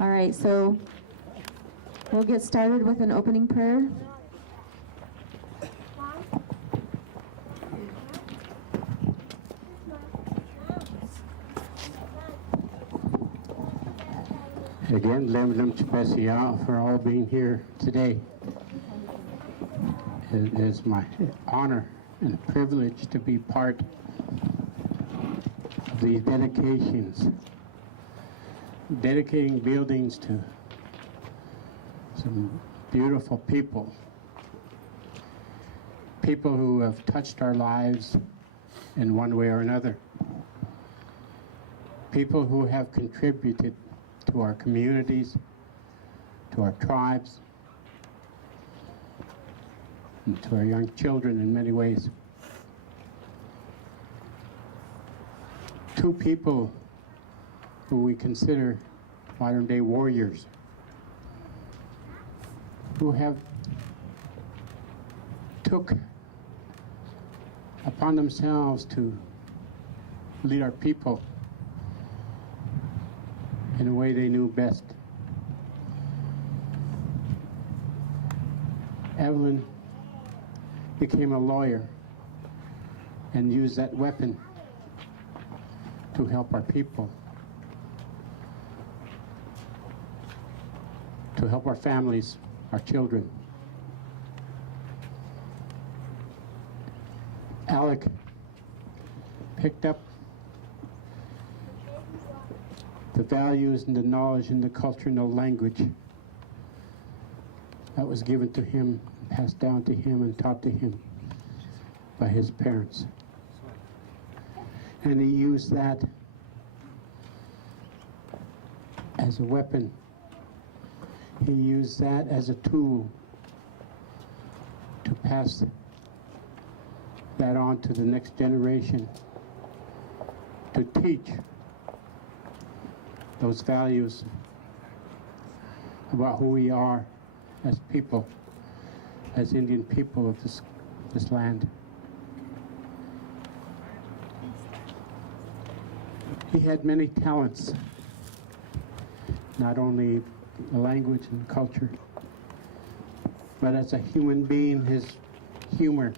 All right, so we'll get started with an opening prayer. Again, Lemlem Chpesia for all being here today. It is my honor and privilege to be part of these dedications, dedicating buildings to some beautiful people, people who have touched our lives in one way or another, people who have contributed to our communities, to our tribes, and to our young children in many ways. Two people who we consider modern-day warriors, who have took upon themselves to lead our people in a way they knew best. Evelyn became a lawyer and used that weapon to help our people, to help our families, our children. Alec picked up the values and the knowledge and the culture and the language that was given to him, passed down to him and taught to him by his parents. And he used that as a weapon. He used that as a tool to pass that on to the next generation, to teach those values about who we are as people, as Indian people of this land. He had many talents, not only the language and culture, but as a human being, his humor,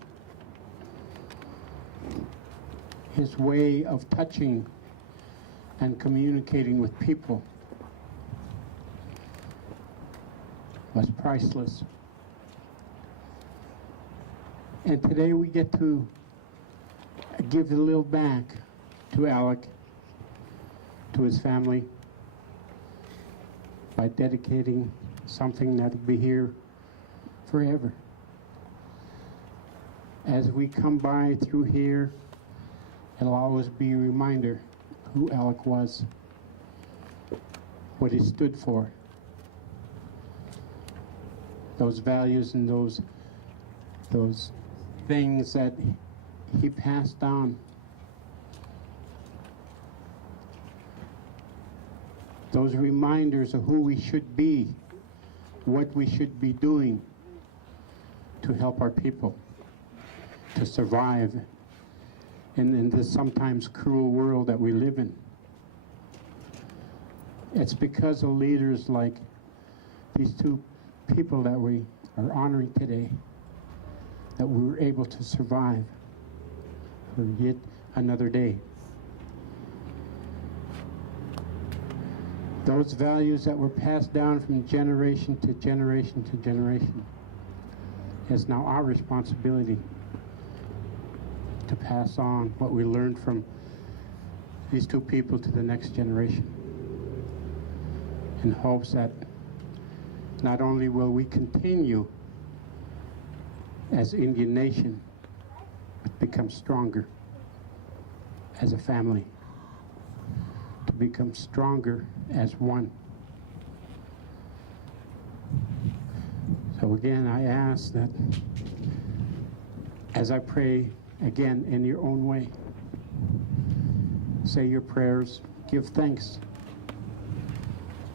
his way of touching and communicating with people was priceless. And today we get to give a little back to Alec, to his family, by dedicating something that will be here forever. As we come by through here, it'll always be a reminder who Alec was, what he stood for, those values and those things that he passed on. Those reminders of who we should be, what we should be doing to help our people to survive in this sometimes cruel world that we live in. It's because of leaders like these two people that we are honoring today that we were able to survive for yet another day. Those values that were passed down from generation to generation to generation is now our responsibility to pass on what we learned from these two people to the next generation, in hopes that not only will we continue as Indian nation, but become stronger as a family, to become stronger as one. So again, I ask that as I pray, again, in your own way, say your prayers, give thanks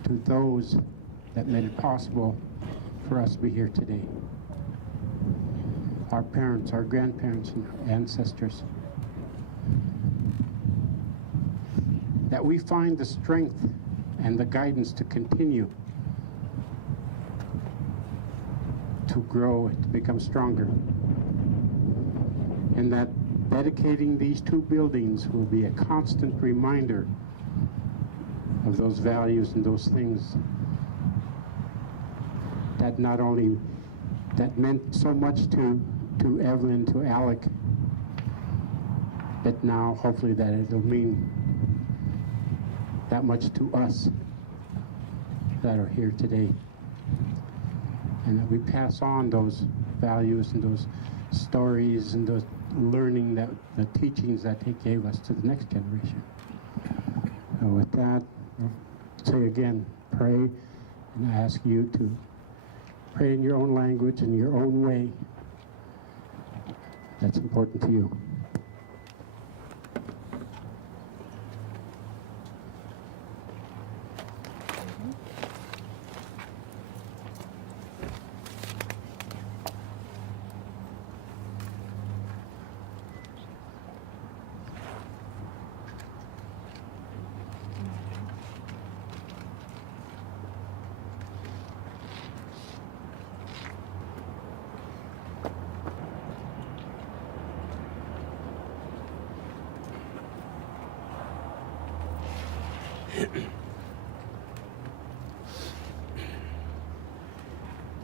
to those that made it possible for us to be here today. Our parents, our grandparents, and ancestors. That we find the strength and the guidance to continue to grow and to become stronger. And that dedicating these 2 buildings will be a constant reminder of those values and those things that not only that meant so much to Evelyn, to Alec, but now hopefully that it'll mean that much to us that are here today, and that we pass on those values and those stories and those learning, that the teachings that they gave us to the next generation. And with that, I'll say again, pray, and I ask you to pray in your own language, in your own way. That's important to you.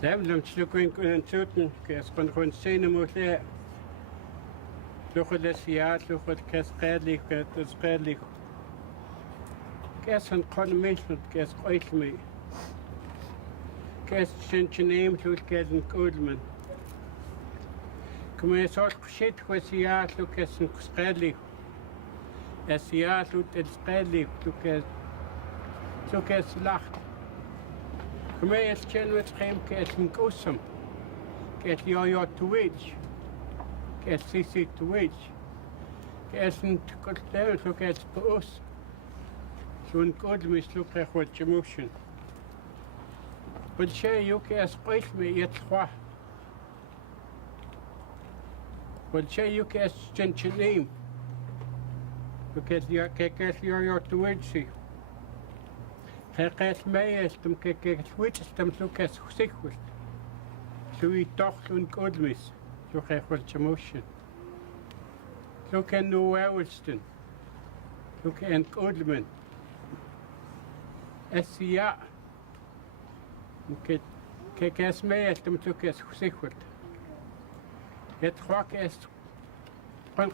Devlem slukken kunnen zuten, kes kon gewoon zien moet je. Lucht het jaar, lucht het kes redelijk, het redelijk. Kes een kon meestal kes ooit mee. Kes zijn neem doet kes een koelman. Kom je soort shit was jaar, lukt kes een redelijk. Het jaar lukt het redelijk, lukt kes lacht. Kom je het chen met geen kes een koosem. Kes jou te weet. Kes sisi te weet. Kes een koelman, lukt kes boos. Zo'n koelman is lukt echt wat je moest. Wat jij je kes spreekt met je twa. Wat jij je kes chen neem. Kes jou te weet zie. Kes mij is hem kes weet hem zo kes zich wordt. Zo je toch zo'n koelman. Zo echt wat je moest. Zo kan nu welsten. Zo kan een koelman. Es ja. Kijk eens mee als hem zo kes zich wordt. Het gwak is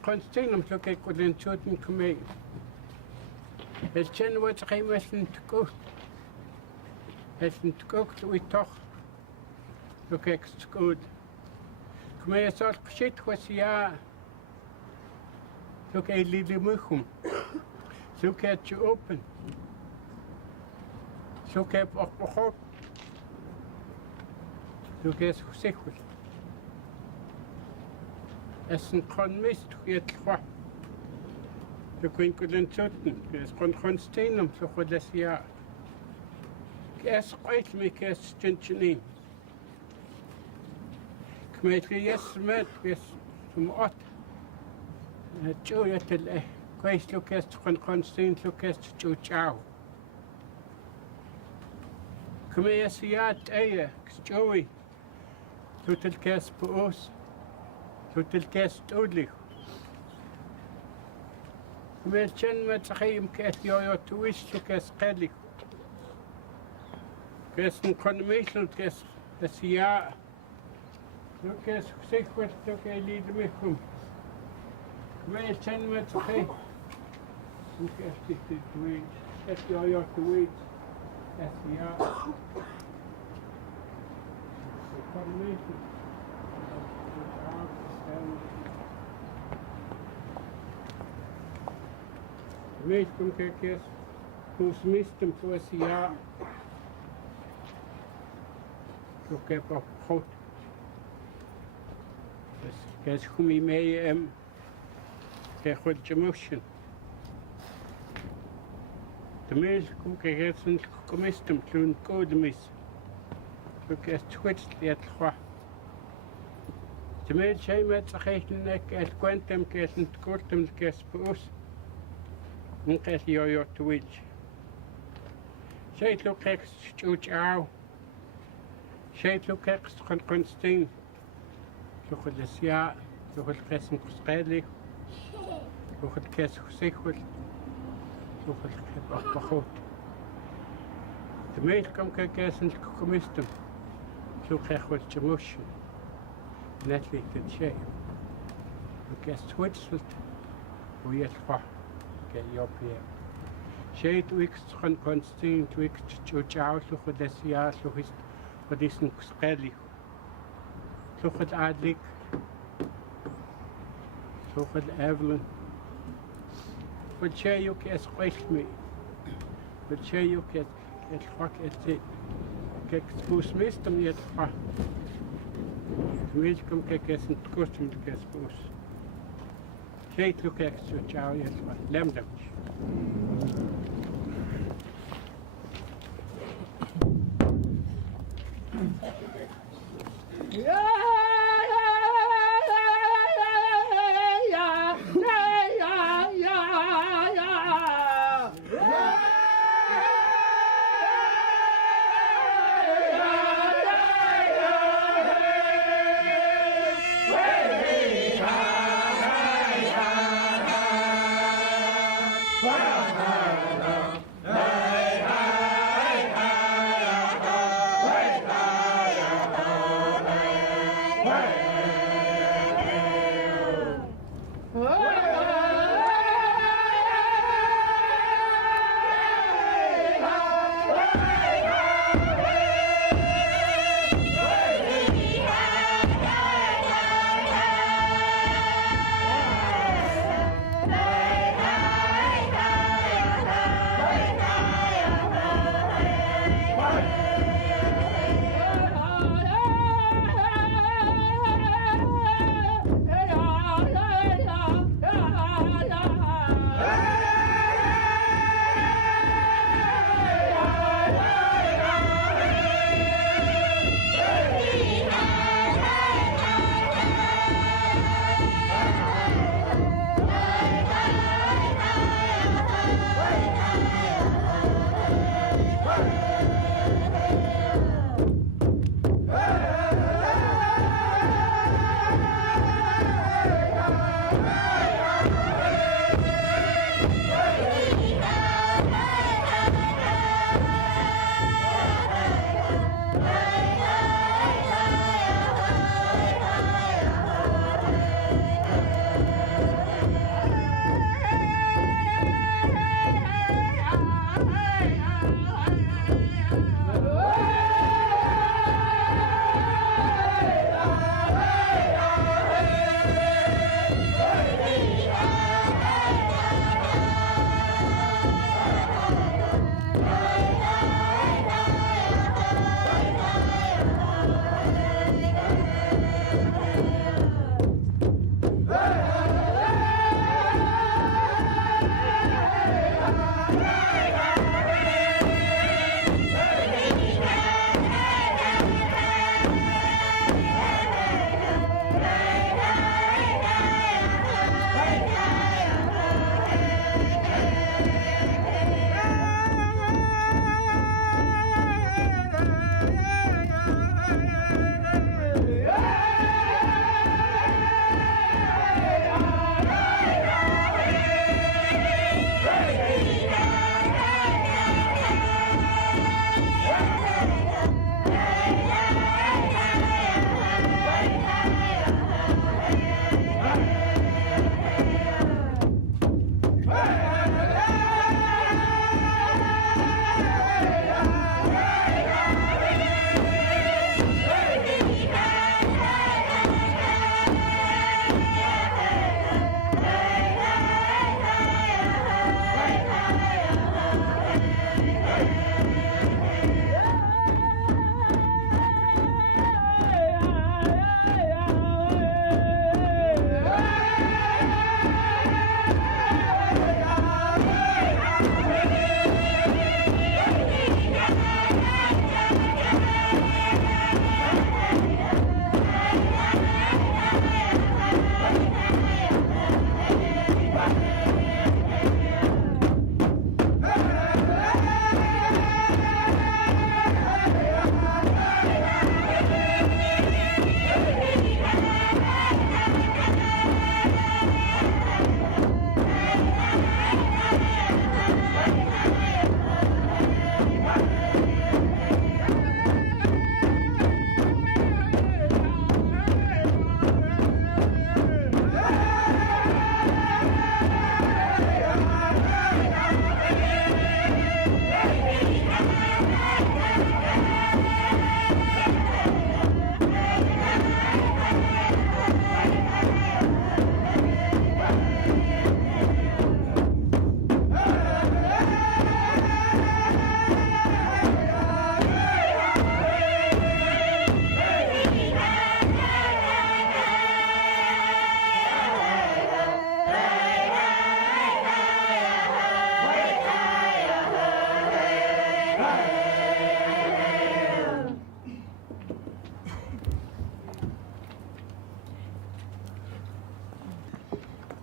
kon zien om zo kijk wat een zo'n komee. Het chen wat geen mensen te koop. Het is te koop zo je toch. Zo kijk het goed. Komee is al shit was ja. Zo kijk je de muchum. Zo kijk je open. Zo kijk je ook begon. Zo kijk je zich wordt. Es een kon mist je twa. Zo kun je den zoeten. Es kon steen om zo goed als ja. Es ooit me kes stentje neem. Ik weet je met kes om ot. Het jo je te kwijs zo kes kon steen zo kes jo ciao. Kom je ja het eie. Joey. Zo te kes boos. Zo te kes dodelijk. Met chen met geen kes jou te wist je kes redelijk. Kes een kon meestal kes dat ja. Zo kes zich wordt ook een lied mee kom. Met chen met geen. Zo kes dit te weten. Kes jou te weten. Dat ja. Kon meestal. Meestal kijk eens hoe smisten voor ze ja. Ik heb op goed. Dus kijk hoe je mee kijk wat je moest. De meeste kijk eens een commissie toen code mis. Zo kijk switch het gewoon. De meeste zijn met zich geen kijk kwantem kijk een kortem kijk voor ons. Nunca se yo te wich. Sheit Lukex Chuchau. Sheit Lukex Constin. Luchel Sia, Luchel Kessen Kuskeli. Luchel Kes Sichel. Luchel Bachot. De meest kom Kessen Kumistum. Luchel Chamush. Netly the Shay. Lukex Twitchelt. Hoe je het gaat, get je op hier. Zij twix gaan constant twix chuchau zo goed als ja zo is wat is een spelling. Zo goed Alec, zo goed Evelyn. Wat jij ook eens recht mee. Wat jij ook het vak het kijk spoes mist om je het vak. Weet je kom kijk eens een kostuum te kijk spoes. Zij ook eens chuchau je het vak. Lemdem.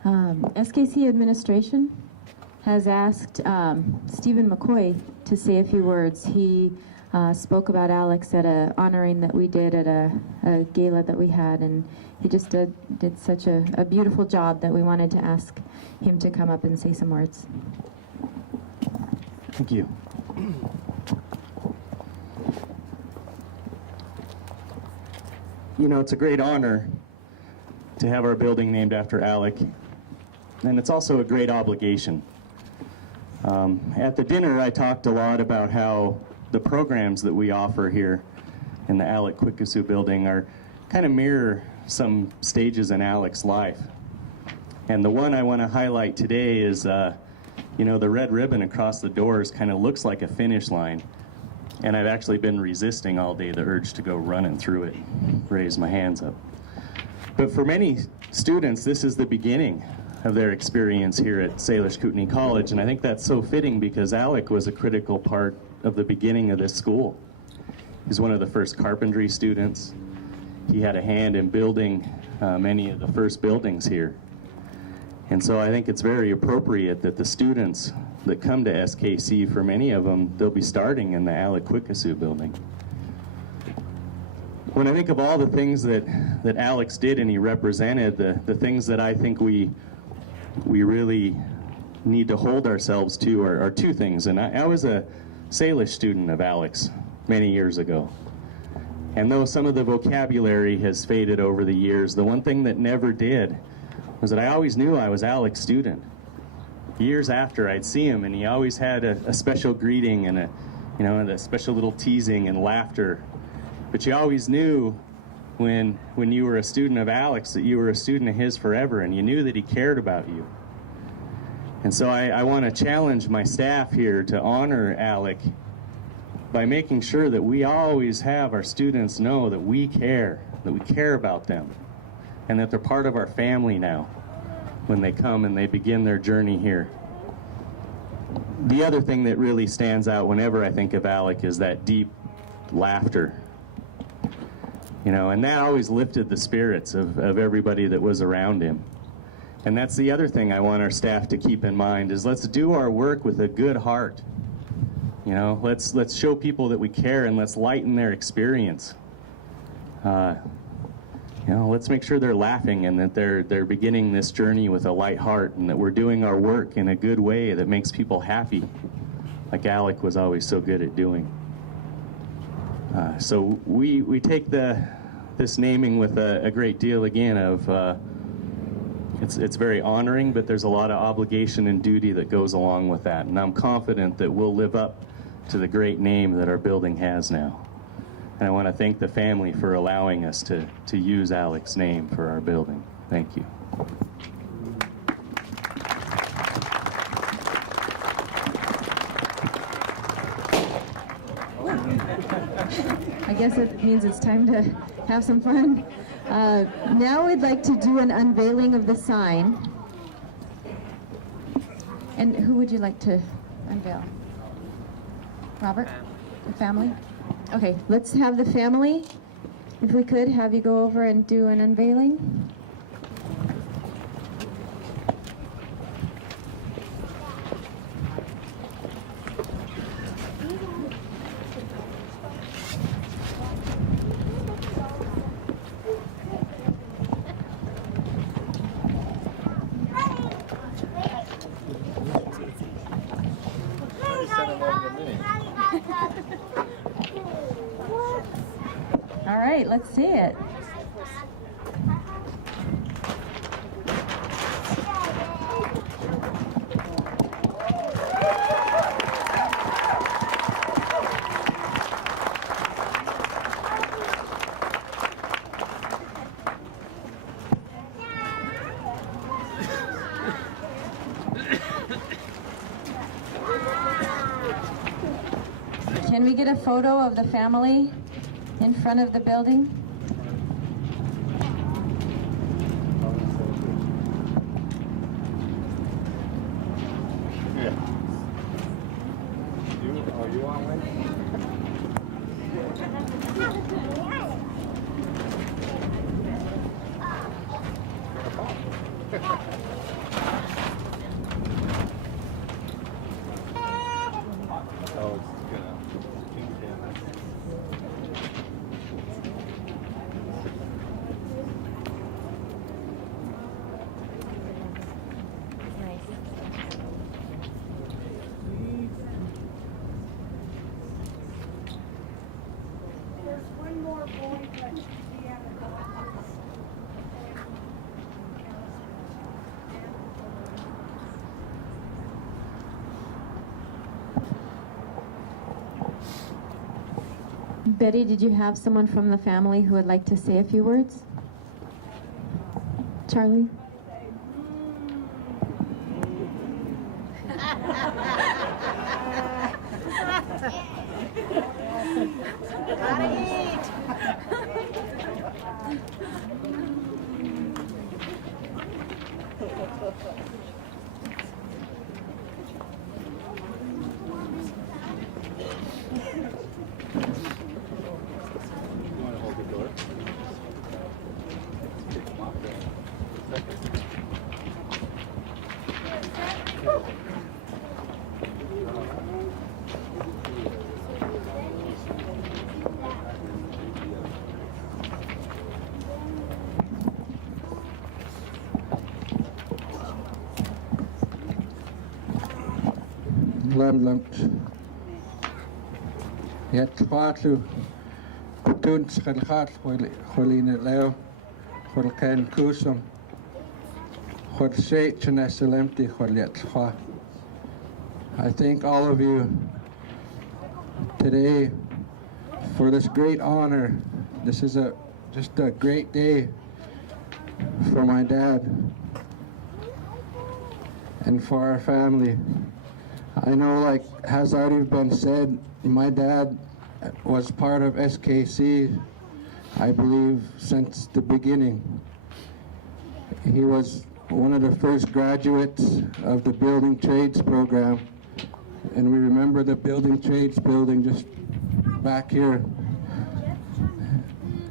SKC administration has asked Stephen McCoy to say a few words. He spoke about Alex at a honoring that we did at a gala that we had, and he just did such a beautiful job that we wanted to ask him to come up and say some words. Thank you. You know, it's a great honor to have our building named after Alec, and it's also a great obligation. At the dinner, I talked a lot about how the programs that we offer here in the Alec Quequesah building are kind of mirror some stages in Alec's life. And the one I want to highlight today is, you know, the red ribbon across the doors kind of looks like a finish line. And I've actually been resisting all day the urge to go running through it, raise my hands up. But for many students, this is the beginning of their experience here at Salish Kootenai College, and I think that's so fitting because Alec was a critical part of the beginning of this school. He's one of the first carpentry students. He had a hand in building many of the first buildings here. And so I think it's very appropriate that the students that come to SKC, for many of them, they'll be starting in the Alec Quequesah building. When I think of all the things that Alex did and he represented, the things that I think we really need to hold ourselves to are two things. And I was a Salish student of Alex many years ago. And though some of the vocabulary has faded over the years, the one thing that never did was that I always knew I was Alec's student. Years after, I'd see him, and he always had a special greeting and a special little teasing and laughter. But you always knew when you were a student of Alex that you were a student of his forever, and you knew that he cared about you. And so I want to challenge my staff here to honor Alec by making sure that we always have our students know that we care about them, and that they're part of our family now when they come and they begin their journey here. The other thing that really stands out whenever I think of Alec is that deep laughter. You know, and that always lifted the spirits of everybody that was around him. And that's the other thing I want our staff to keep in mind is let's do our work with a good heart. You know, let's show people that we care, and let's lighten their experience. You know, let's make sure they're laughing and that they're beginning this journey with a light heart, and that we're doing our work in a good way that makes people happy, like Alec was always so good at doing. So we take this naming with a great deal again of it's very honoring, but there's a lot of obligation and duty that goes along with that, and I'm confident that we'll live up to the great name that our building has now. And I want to thank the family for allowing us to use Alec's name for our building. Thank you. I guess it means it's time to have some fun. Now we'd like to do an unveiling of the sign. And who would you like to unveil? Robert? The family? Okay, let's have the family, if we could, have you go over and do an unveiling. All right, let's see it. Can we get a photo of the family in front of the building? Yeah. Are you on one? Betty, did you have someone from the family who would like to say a few words? Charlie? Lamlant. Het kwaadlu. Toen schel gaat Jolene Leo. Jol Ken Kusum. Jol Seitchen Esselemti Jolet. I thank all of you today for this great honor. This is just a great day for my dad and for our family. I know, like has already been said, my dad was part of SKC, I believe, since the beginning. He was one of the first graduates of the building trades program, and we remember the building trades building just back here.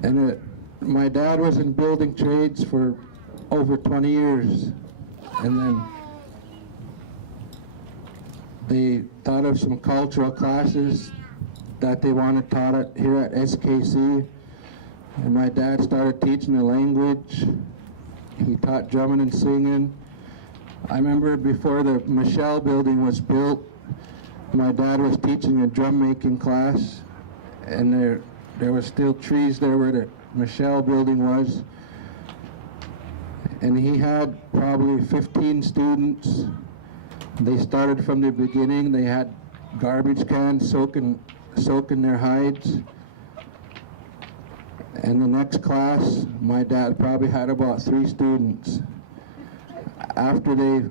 And my dad was in building trades for over 20 years, and then they thought of some cultural classes that they wanted taught here at SKC, and my dad started teaching the language. He taught drumming and singing. I remember before the Michelle building was built, my dad was teaching a drum making class, and there was still trees there where the Michelle building was, and he had probably 15 students. They started from the beginning. They had garbage cans soaking their hides. And the next class, my dad probably had about 3 students. After they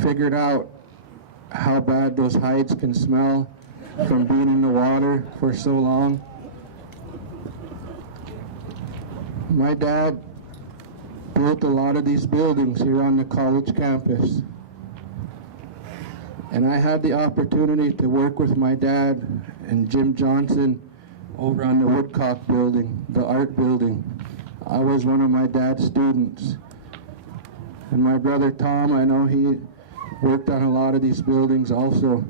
figured out how bad those hides can smell from being in the water for so long, my dad built a lot of these buildings here on the college campus. And I had the opportunity to work with my dad and Jim Johnson over on the Woodcock building, the art building. I was one of my dad's students. And my brother Tom, I know he worked on a lot of these buildings also.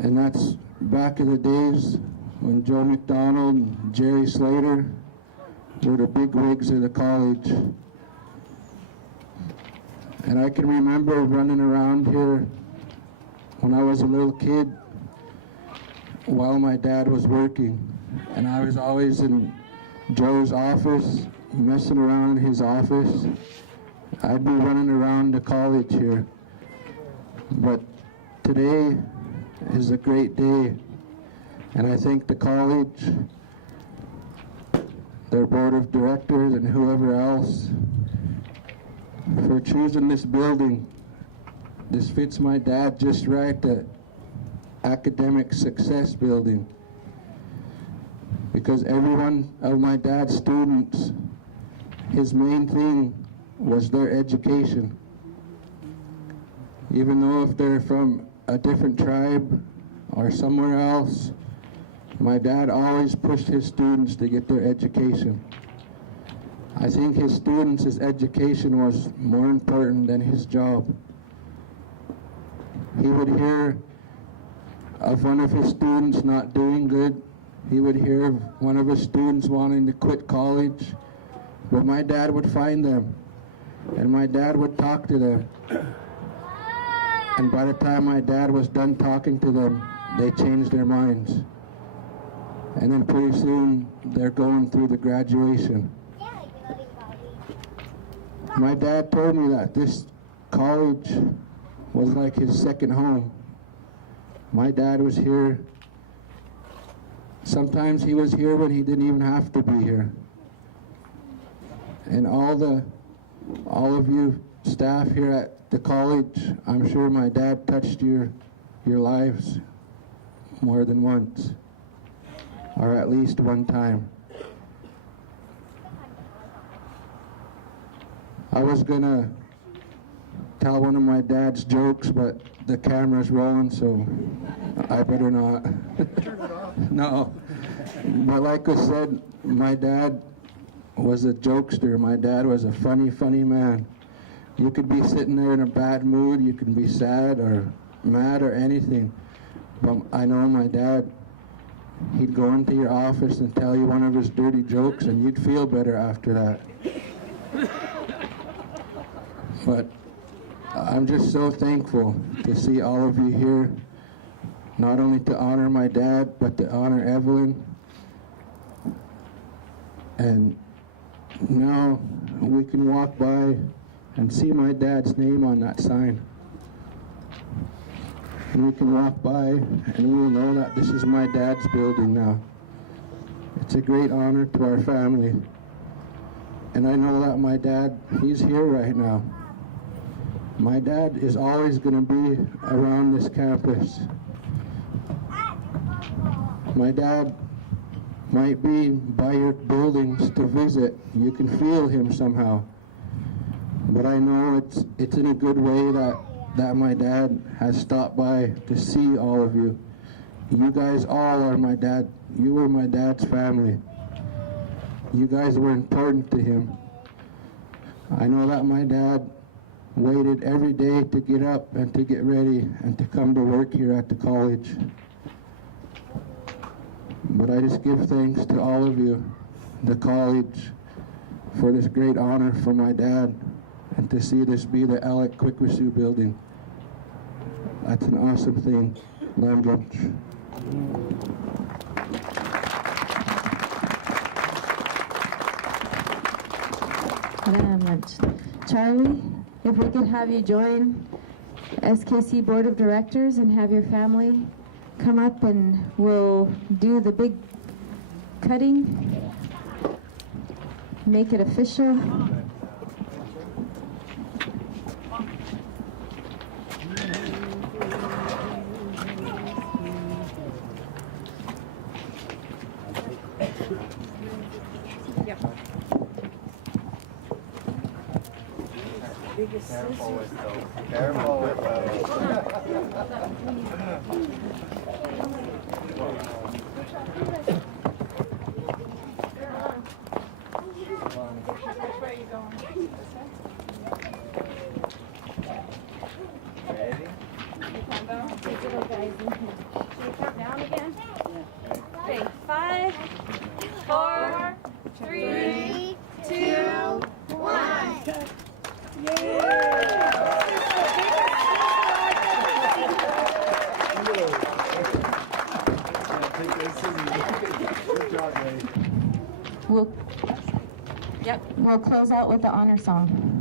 And that's back in the days when Joe McDonald and Jerry Slater were the big wigs of the college. And I can remember running around here when I was a little kid while my dad was working. And I was always in Joe's office, messing around in his office. I'd be running around the college here. But today is a great day. And I thank the college, their board of directors, and whoever else for choosing this building. This fits my dad just right, the academic success building. Because every one of my dad's students, his main thing was their education. Even though if they're from a different tribe or somewhere else, my dad always pushed his students to get their education. I think his students' education was more important than his job. He would hear of one of his students not doing good. He would hear of one of his students wanting to quit college. But my dad would find them, and my dad would talk to them. And by the time my dad was done talking to them, they changed their minds. And then pretty soon, they're going through the graduation. My dad told me that this college was like his second home. My dad was here Sometimes he was here when he didn't even have to be here. And all of you staff here at the college, I'm sure my dad touched your lives more than once, or at least one time. I was gonna tell one of my dad's jokes, but the camera's rolling, so I better not. Turn it off. No. But like I said, my dad was a jokester. My dad was a funny, funny man. You could be sitting there in a bad mood, you can be sad or mad or anything. But I know my dad, he'd go into your office and tell you one of his dirty jokes and you'd feel better after that. But I'm just so thankful to see all of you here, not only to honor my dad, but to honor Evelyn. And now we can walk by and see my dad's name on that sign. And we can walk by and we'll know that this is my dad's building now. It's a great honor to our family. And I know that my dad, he's here right now. My dad is always going to be around this campus. My dad might be by your buildings to visit. You can feel him somehow. But I know it's in a good way that my dad has stopped by to see all of you. You guys all are my dad. You were my dad's family. You guys were important to him. I know that my dad waited every day to get up and to get ready and to come to work here at the college. But I just give thanks to all of you, the college, for this great honor for my dad and to see this be the Alec Quequesah building. That's an awesome thing. Lamb lunch. Lamb lunch. Charlie, if we could have you join SKC Board of Directors and have your family come up and we'll do the big cutting, make it official. Careful with those. Careful with Ready? Digital guys in here. Should we count down again? Okay, 5, 4, 3, 2, 1. Good job, Ray. We'll close out with the honor song.